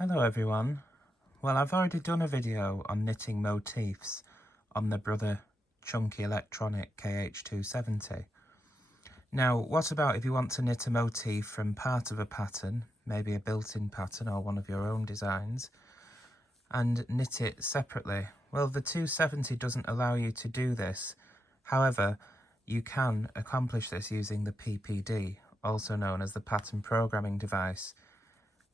Hello everyone. Well, I've already done a video on knitting motifs on the Brother Chunky Electronic KH-270. Now, what about if you want to knit a motif from part of a pattern, maybe a built-in pattern or one of your own designs, and knit it separately? Well, the 270 doesn't allow you to do this. However, you can accomplish this using the PPD, also known as the pattern programming device.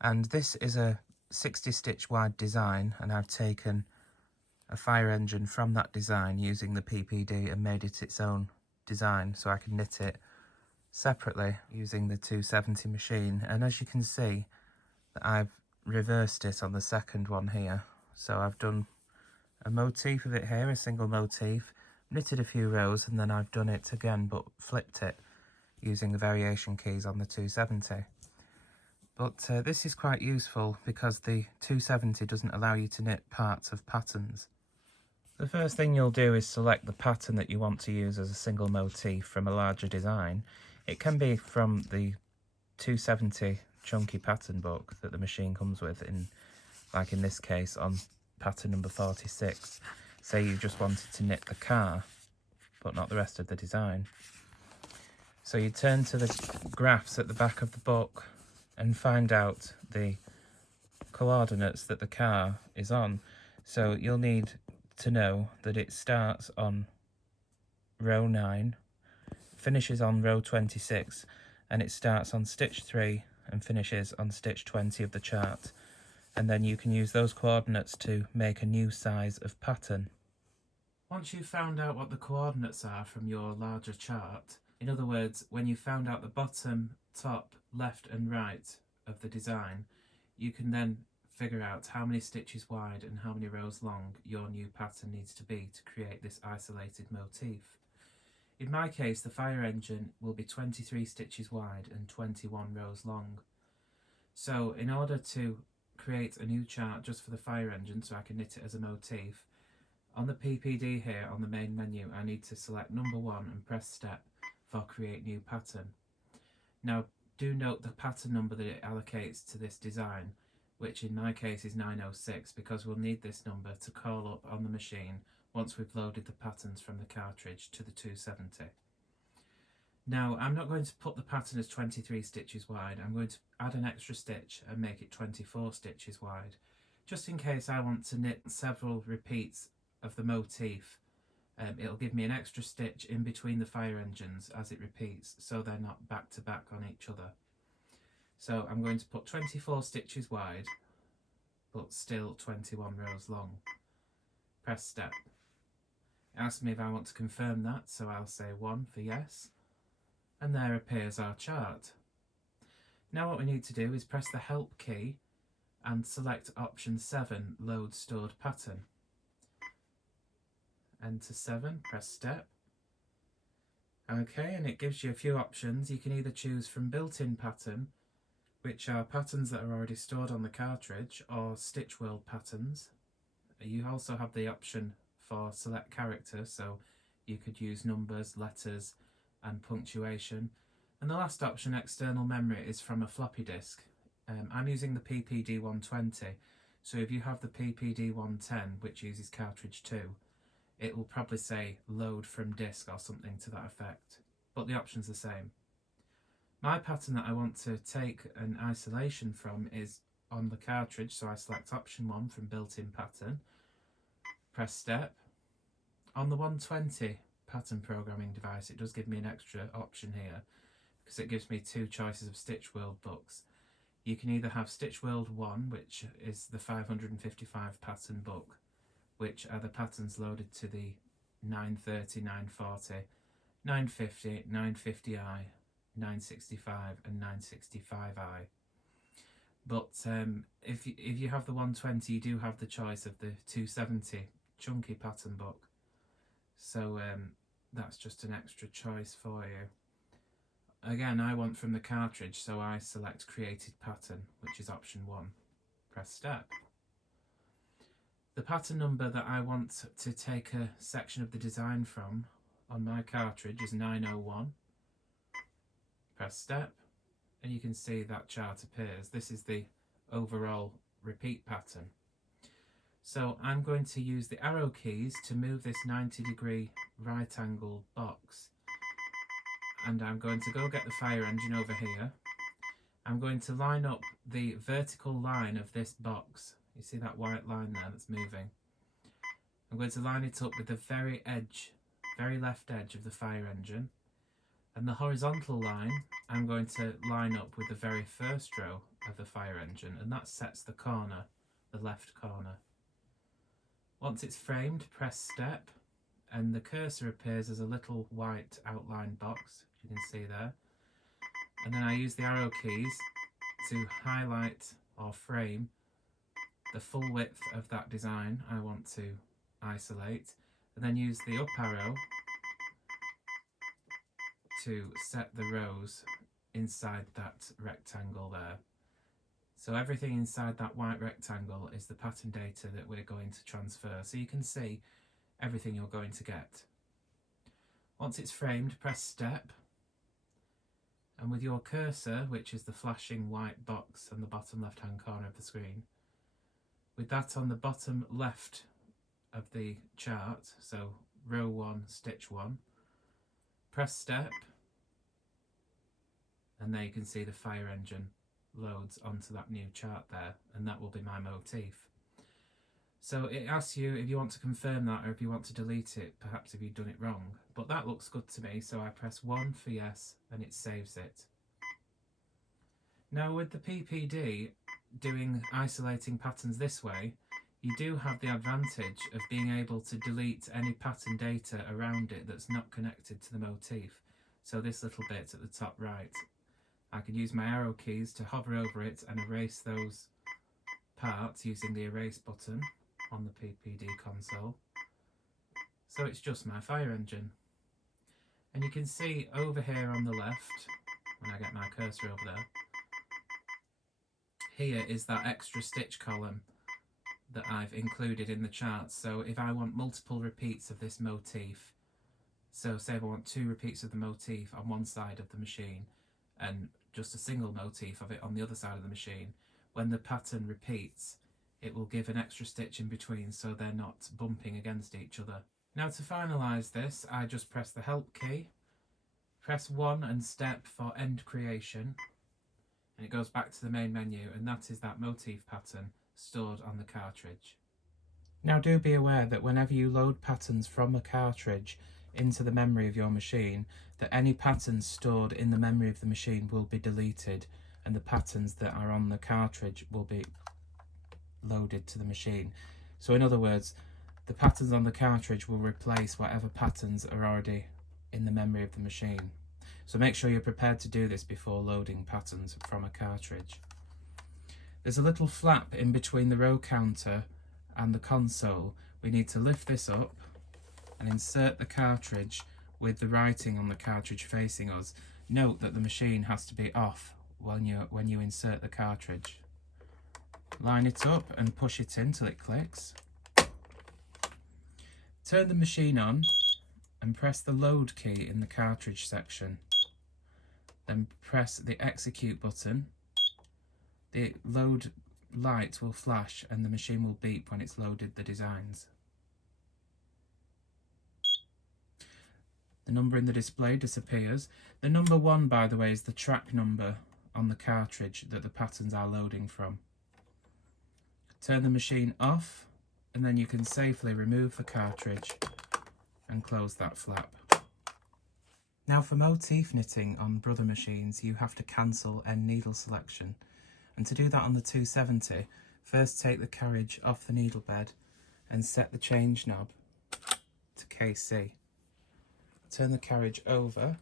And this is a 60 stitch wide design, and I've taken a fire engine from that design using the PPD and made it its own design so I can knit it separately using the 270 machine. And as you can see, I've reversed it on the second one here. So I've done a motif of it here, a single motif, knitted a few rows, and then I've done it again but flipped it using the variation keys on the 270. But this is quite useful because the 270 doesn't allow you to knit parts of patterns. The first thing you'll do is select the pattern that you want to use as a single motif from a larger design. It can be from the 270 chunky pattern book that the machine comes with, like in this case on pattern number 46. Say you just wanted to knit the car but not the rest of the design. So you turn to the graphs at the back of the book and find out the coordinates that the car is on. So you'll need to know that it starts on row 9, finishes on row 26, and it starts on stitch 3 and finishes on stitch 20 of the chart. And then you can use those coordinates to make a new size of pattern. Once you've found out what the coordinates are from your larger chart, in other words, when you've found out the bottom, top, left and right of the design, you can then figure out how many stitches wide and how many rows long your new pattern needs to be to create this isolated motif. In my case, the fire engine will be 23 stitches wide and 21 rows long. So in order to create a new chart just for the fire engine so I can knit it as a motif, on the PPD here on the main menu I need to select number 1 and press step for create new pattern. Now do note the pattern number that it allocates to this design, which in my case is 906, because we'll need this number to call up on the machine once we've loaded the patterns from the cartridge to the 270. Now I'm not going to put the pattern as 23 stitches wide, I'm going to add an extra stitch and make it 24 stitches wide, just in case I want to knit several repeats of the motif. It'll give me an extra stitch in between the fire engines as it repeats, so they're not back to back on each other. So I'm going to put 24 stitches wide, but still 21 rows long. Press step. It asks me if I want to confirm that, so I'll say 1 for yes. And there appears our chart. Now what we need to do is press the help key and select option 7, load stored pattern. Enter 7, press step. Okay, and it gives you a few options. You can either choose from built-in pattern, which are patterns that are already stored on the cartridge, or stitch world patterns. You also have the option for select character, so you could use numbers, letters and punctuation. And the last option, external memory, is from a floppy disk. I'm using the PPD110, so if you have the PPD110, which uses cartridge 2, it will probably say load from disk or something to that effect, but the option's the same. My pattern that I want to take an isolation from is on the cartridge, so I select option 1 from built-in pattern, press step. On the 120 pattern programming device, it does give me an extra option here because it gives me 2 choices of Stitch World books. You can either have Stitch World 1, which is the 555 pattern book, which are the patterns loaded to the 930, 940, 950, 950i, 965 and 965i. But if you have the 120, you do have the choice of the 270 chunky pattern book, so that's just an extra choice for you. Again, I want from the cartridge, so I select created pattern, which is option 1. Press step. The pattern number that I want to take a section of the design from on my cartridge is 901. Press step, and you can see that chart appears. This is the overall repeat pattern. So I'm going to use the arrow keys to move this 90-degree right angled box, and I'm going to go get the fire engine over here. I'm going to line up the vertical line of this box. You see that white line there that's moving? I'm going to line it up with the very left edge of the fire engine, and the horizontal line I'm going to line up with the very first row of the fire engine, and that sets the corner, the left corner. Once it's framed, press step, and the cursor appears as a little white outline box, you can see there. And then I use the arrow keys to highlight or frame the full width of that design I want to isolate, and then use the up arrow to set the rows inside that rectangle there. So everything inside that white rectangle is the pattern data that we're going to transfer, so you can see everything you're going to get. Once it's framed, press step, and with your cursor, which is the flashing white box on the bottom left hand corner of the screen, with that on the bottom left of the chart, so row 1, stitch 1, press step, and there you can see the fire engine loads onto that new chart there, and that will be my motif. So it asks you if you want to confirm that or if you want to delete it, perhaps if you've done it wrong, but that looks good to me, so I press 1 for yes and it saves it. Now with the PPD doing isolating patterns this way, you do have the advantage of being able to delete any pattern data around it that's not connected to the motif. So this little bit at the top right, I can use my arrow keys to hover over it and erase those parts using the erase button on the PPD console. So it's just my fire engine. And you can see over here on the left, when I get my cursor over there, here is that extra stitch column that I've included in the chart. So if I want multiple repeats of this motif, so say if I want 2 repeats of the motif on one side of the machine and just a single motif of it on the other side of the machine, when the pattern repeats, it will give an extra stitch in between so they're not bumping against each other. Now to finalise this, I just press the help key, press 1 and step for end creation, and it goes back to the main menu, and that is that motif pattern stored on the cartridge. Now do be aware that whenever you load patterns from a cartridge into the memory of your machine, that any patterns stored in the memory of the machine will be deleted, and the patterns that are on the cartridge will be loaded to the machine. So in other words, the patterns on the cartridge will replace whatever patterns are already in the memory of the machine. So make sure you're prepared to do this before loading patterns from a cartridge. There's a little flap in between the row counter and the console. We need to lift this up and insert the cartridge with the writing on the cartridge facing us. Note that the machine has to be off when you insert the cartridge. Line it up and push it in till it clicks. Turn the machine on and press the load key in the cartridge section. Then press the execute button. The load light will flash and the machine will beep when it's loaded the designs. The number in the display disappears. The number 1, by the way, is the track number on the cartridge that the patterns are loading from. Turn the machine off, and then you can safely remove the cartridge and close that flap. Now for motif knitting on brother machines, you have to cancel end needle selection. And to do that on the 270, first take the carriage off the needle bed and set the change knob to KC. Turn the carriage over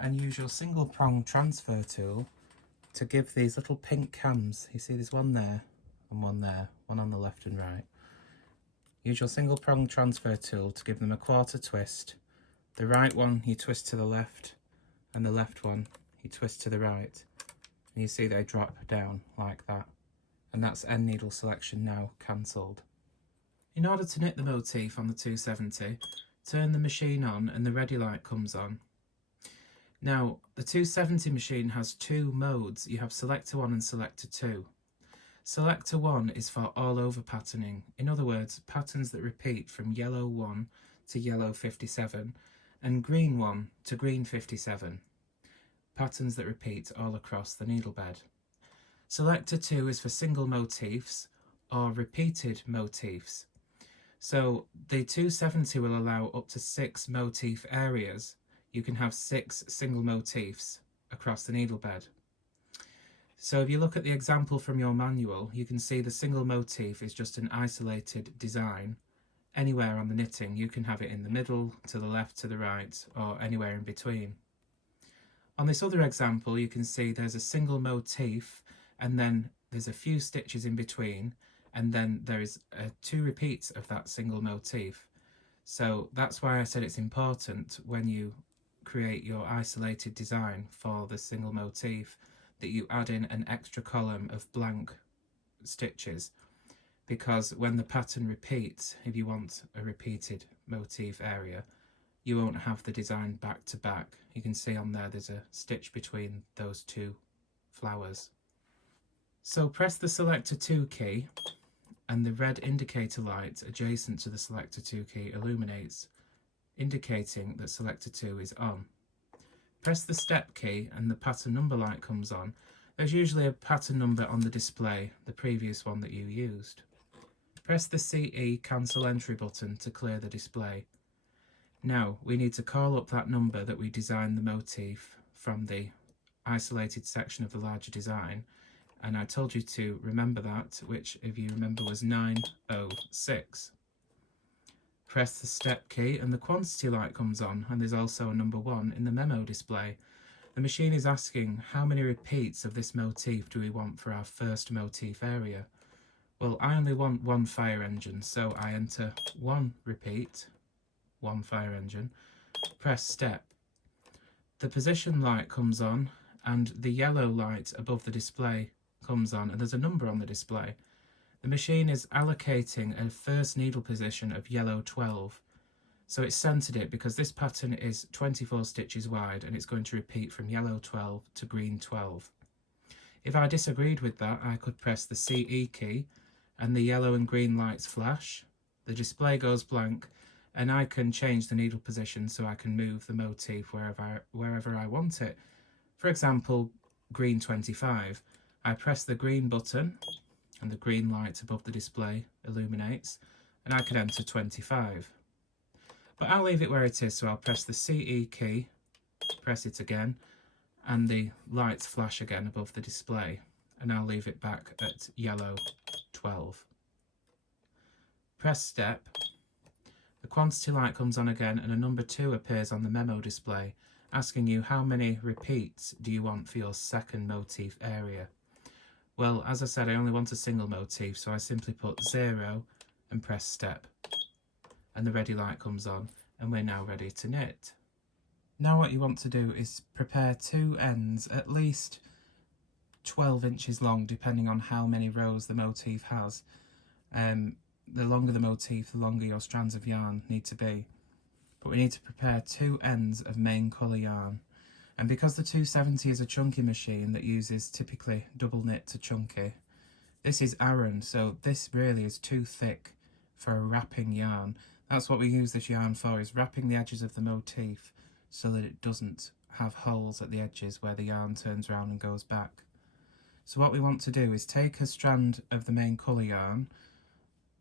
and use your single prong transfer tool to give these little pink cams. You see there's one there and one there, one on the left and right. Use your single prong transfer tool to give them a quarter twist. The right one you twist to the left and the left one you twist to the right. And you see they drop down like that. And that's end needle selection now cancelled. In order to knit the motif on the 270, turn the machine on and the ready light comes on. Now, the 270 machine has two modes. You have Selector 1 and Selector 2. Selector 1 is for all over patterning, in other words, patterns that repeat from yellow 1 to yellow 57 and green 1 to green 57, patterns that repeat all across the needle bed. Selector 2 is for single motifs or repeated motifs. So the 270 will allow up to 6 motif areas. You can have 6 single motifs across the needle bed. So if you look at the example from your manual, you can see the single motif is just an isolated design. Anywhere on the knitting, you can have it in the middle, to the left, to the right, or anywhere in between. On this other example, you can see there's a single motif, and then there's a few stitches in between, and then there is 2 repeats of that single motif. So that's why I said it's important when you create your isolated design for the single motif that you add in an extra column of blank stitches, because when the pattern repeats, if you want a repeated motif area, you won't have the design back to back. You can see on there there's a stitch between those 2 flowers. So press the Selector 2 key and the red indicator light adjacent to the Selector 2 key illuminates, indicating that Selector 2 is on. Press the Step key and the pattern number light comes on. There's usually a pattern number on the display, the previous one that you used. Press the CE Cancel Entry button to clear the display. Now we need to call up that number that we designed the motif from the isolated section of the larger design, and I told you to remember that, which if you remember was 906. Press the Step key and the quantity light comes on, and there's also a number 1 in the memo display. The machine is asking how many repeats of this motif do we want for our first motif area. Well, I only want 1 fire engine, so I enter 1 repeat, 1 fire engine, press Step. The position light comes on and the yellow light above the display comes on, and there's a number on the display. The machine is allocating a first needle position of yellow 12. So it's centered it because this pattern is 24 stitches wide and it's going to repeat from yellow 12 to green 12. If I disagreed with that, I could press the CE key and the yellow and green lights flash, the display goes blank, and I can change the needle position so I can move the motif wherever I want it. For example, green 25. I press the green button and the green light above the display illuminates, and I can enter 25. But I'll leave it where it is, so I'll press the CE key, press it again, and the lights flash again above the display, and I'll leave it back at yellow 12. Press Step, the quantity light comes on again and a number 2 appears on the memo display, asking you how many repeats do you want for your second motif area. Well, as I said, I only want a single motif, so I simply put 0 and press Step. And the ready light comes on, and we're now ready to knit. Now what you want to do is prepare 2 ends at least 12 inches long, depending on how many rows the motif has. The longer the motif, the longer your strands of yarn need to be. But we need to prepare 2 ends of main colour yarn. And because the 270 is a chunky machine that uses typically double knit to chunky, this is Aran, so this really is too thick for a wrapping yarn. That's what we use this yarn for, is wrapping the edges of the motif so that it doesn't have holes at the edges where the yarn turns around and goes back. So what we want to do is take a strand of the main colour yarn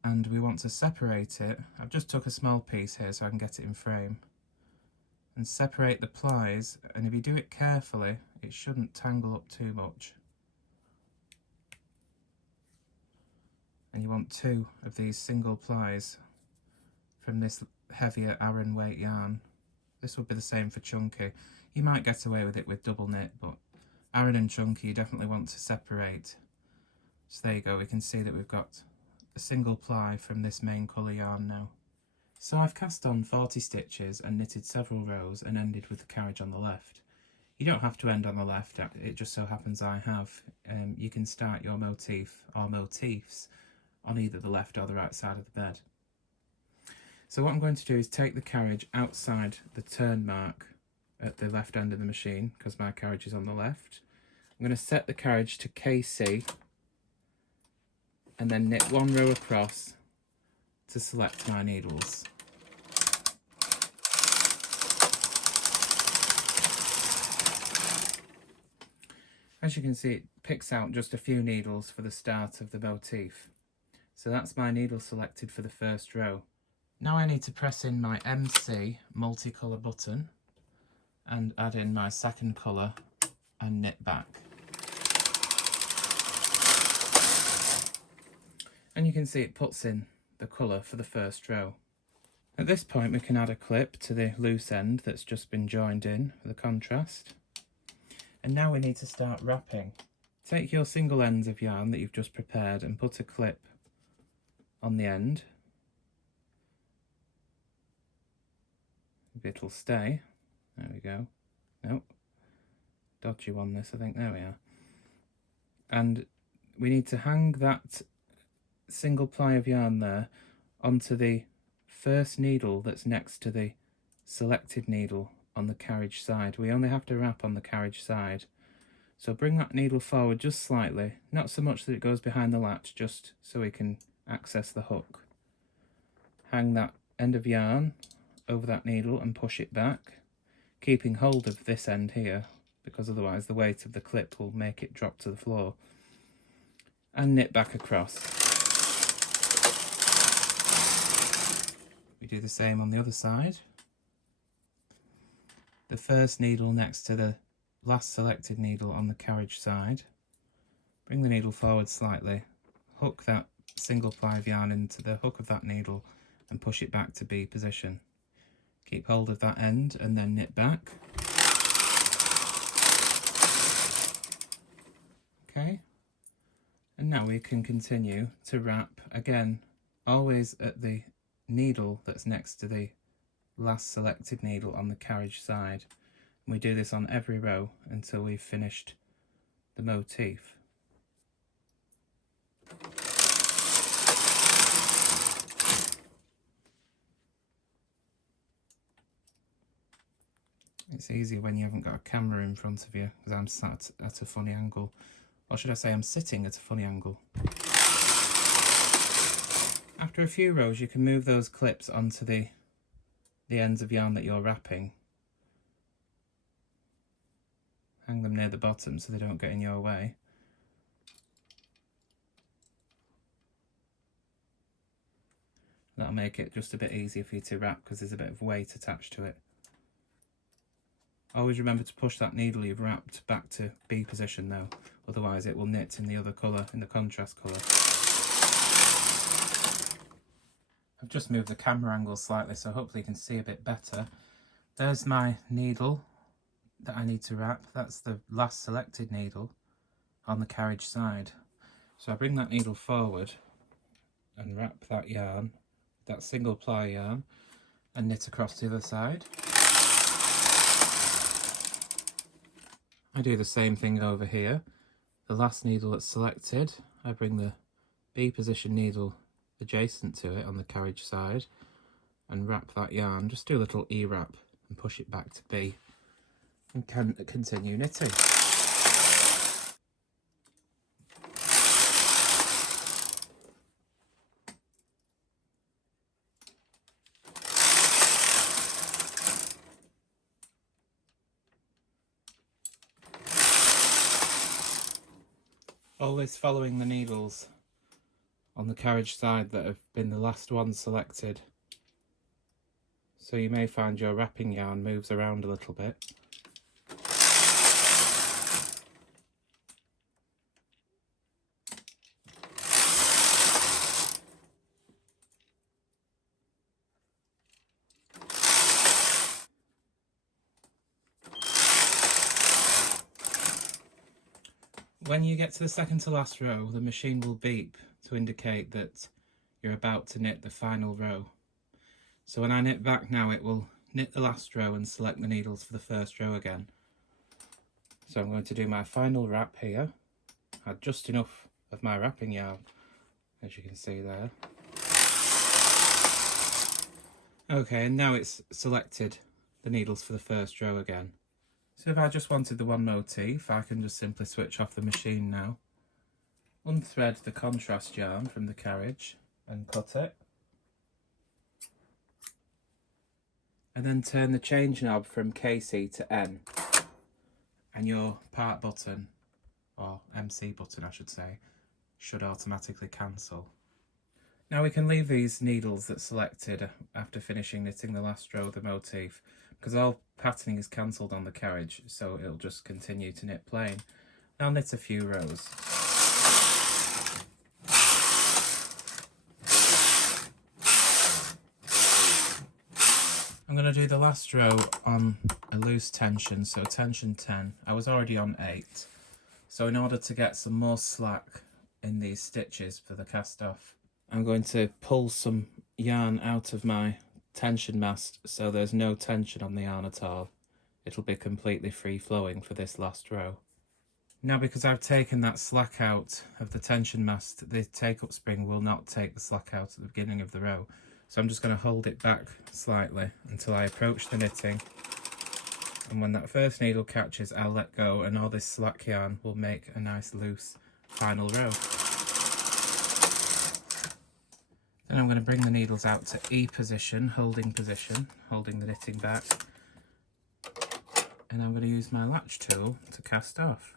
and we want to separate it. I've just took a small piece here so I can get it in frame. And separate the plies, and if you do it carefully, it shouldn't tangle up too much. And you want 2 of these single plies from this heavier Aran weight yarn. This would be the same for chunky. You might get away with it with double knit, but Aran and chunky you definitely want to separate. So there you go, we can see that we've got a single ply from this main colour yarn now. So I've cast on 40 stitches and knitted several rows and ended with the carriage on the left. You don't have to end on the left, it just so happens I have. You can start your motif or motifs on either the left or the right side of the bed. So what I'm going to do is take the carriage outside the turn mark at the left end of the machine because my carriage is on the left. I'm going to set the carriage to KC and then knit one row across to select my needles. As you can see, it picks out just a few needles for the start of the motif. So that's my needle selected for the first row. Now I need to press in my MC multicolour button and add in my second colour and knit back. And you can see it puts in the colour for the first row. At this point we can add a clip to the loose end that's just been joined in for the contrast. And now we need to start wrapping. Take your single ends of yarn that you've just prepared and put a clip on the end. It'll stay. There we go. Nope. Dodgy one this, I think. There we are. And we need to hang that single ply of yarn there onto the first needle that's next to the selected needle on the carriage side. We only have to wrap on the carriage side. So bring that needle forward just slightly, not so much that it goes behind the latch, just so we can access the hook. Hang that end of yarn over that needle and push it back, keeping hold of this end here, because otherwise the weight of the clip will make it drop to the floor. And knit back across. We do the same on the other side. The first needle next to the last selected needle on the carriage side. Bring the needle forward slightly, hook that single ply of yarn into the hook of that needle and push it back to B position. Keep hold of that end and then knit back. Okay, and now we can continue to wrap again, always at the needle that's next to the last selected needle on the carriage side. And we do this on every row until we've finished the motif. It's easier when you haven't got a camera in front of you, because I'm sat at a funny angle. Or should I say I'm sitting at a funny angle. After a few rows you can move those clips onto the ends of yarn that you're wrapping. Hang them near the bottom so they don't get in your way. That'll make it just a bit easier for you to wrap because there's a bit of weight attached to it. Always remember to push that needle you've wrapped back to B position though, otherwise it will knit in the other colour, in the contrast colour. I've just moved the camera angle slightly so hopefully you can see a bit better. There's my needle that I need to wrap. That's the last selected needle on the carriage side. So I bring that needle forward and wrap that yarn, that single ply yarn, and knit across the other side. I do the same thing over here. The last needle that's selected, I bring the B position needle adjacent to it on the carriage side and wrap that yarn. Just do a little E-wrap and push it back to B and continue knitting. Always following the needles on the carriage side that have been the last ones selected. So you may find your wrapping yarn moves around a little bit. When you get to the second to last row, the machine will beep to indicate that you're about to knit the final row. So when I knit back now, it will knit the last row and select the needles for the first row again. So I'm going to do my final wrap here. I had just enough of my wrapping yarn, as you can see there. Okay, and now it's selected the needles for the first row again. So if I just wanted the one motif, I can just simply switch off the machine now, unthread the contrast yarn from the carriage and cut it, and then turn the change knob from KC to N, and your part button, or MC button I should say, should automatically cancel. Now we can leave these needles that's selected after finishing knitting the last row of the motif, because all patterning is cancelled on the carriage, so it'll just continue to knit plain. I'll knit a few rows. I'm going to do the last row on a loose tension, so tension 10. I was already on 8, so in order to get some more slack in these stitches for the cast off, I'm going to pull some yarn out of my tension mast so there's no tension on the yarn at all. It'll be completely free flowing for this last row. Now, because I've taken that slack out of the tension mast, the take-up spring will not take the slack out at the beginning of the row. So I'm just going to hold it back slightly until I approach the knitting. And when that first needle catches, I'll let go, and all this slack yarn will make a nice loose final row. Then I'm going to bring the needles out to E position, holding the knitting back. And I'm going to use my latch tool to cast off.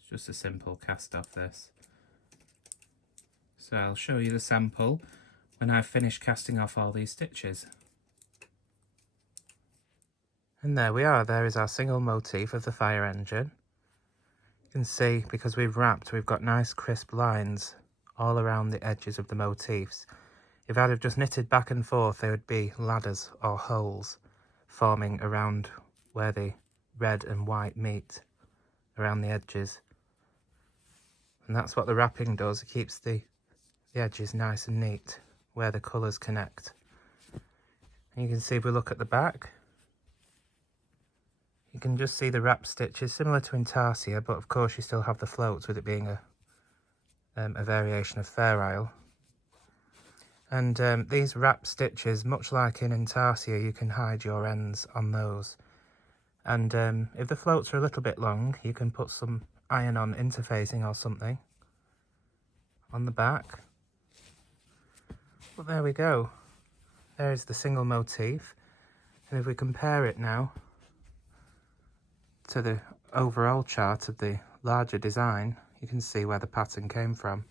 It's just a simple cast off this. So I'll show you the sample when I've finished casting off all these stitches. And there we are, there is our single motif of the fire engine. You can see, because we've wrapped, we've got nice crisp lines all around the edges of the motifs. If I'd have just knitted back and forth, there would be ladders or holes forming around where the red and white meet, around the edges. And that's what the wrapping does, it keeps the edges nice and neat where the colours connect. And you can see if we look at the back, you can just see the wrap stitches, similar to Intarsia, but of course you still have the floats with it being a variation of Fair Isle. And these wrap stitches, much like in Intarsia, you can hide your ends on those. And if the floats are a little bit long, you can put some iron-on interfacing or something on the back. But there we go. There's the single motif. And if we compare it now to the overall chart of the larger design, you can see where the pattern came from.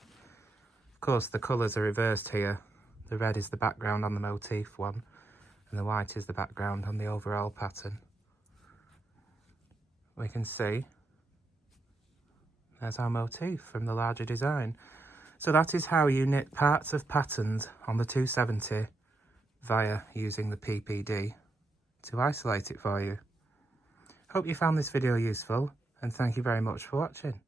Of course, the colours are reversed here. The red is the background on the motif one, and the white is the background on the overall pattern. We can see there's our motif from the larger design. So that is how you knit parts of patterns on the 270 via using the PPD to isolate it for you. Hope you found this video useful, and thank you very much for watching.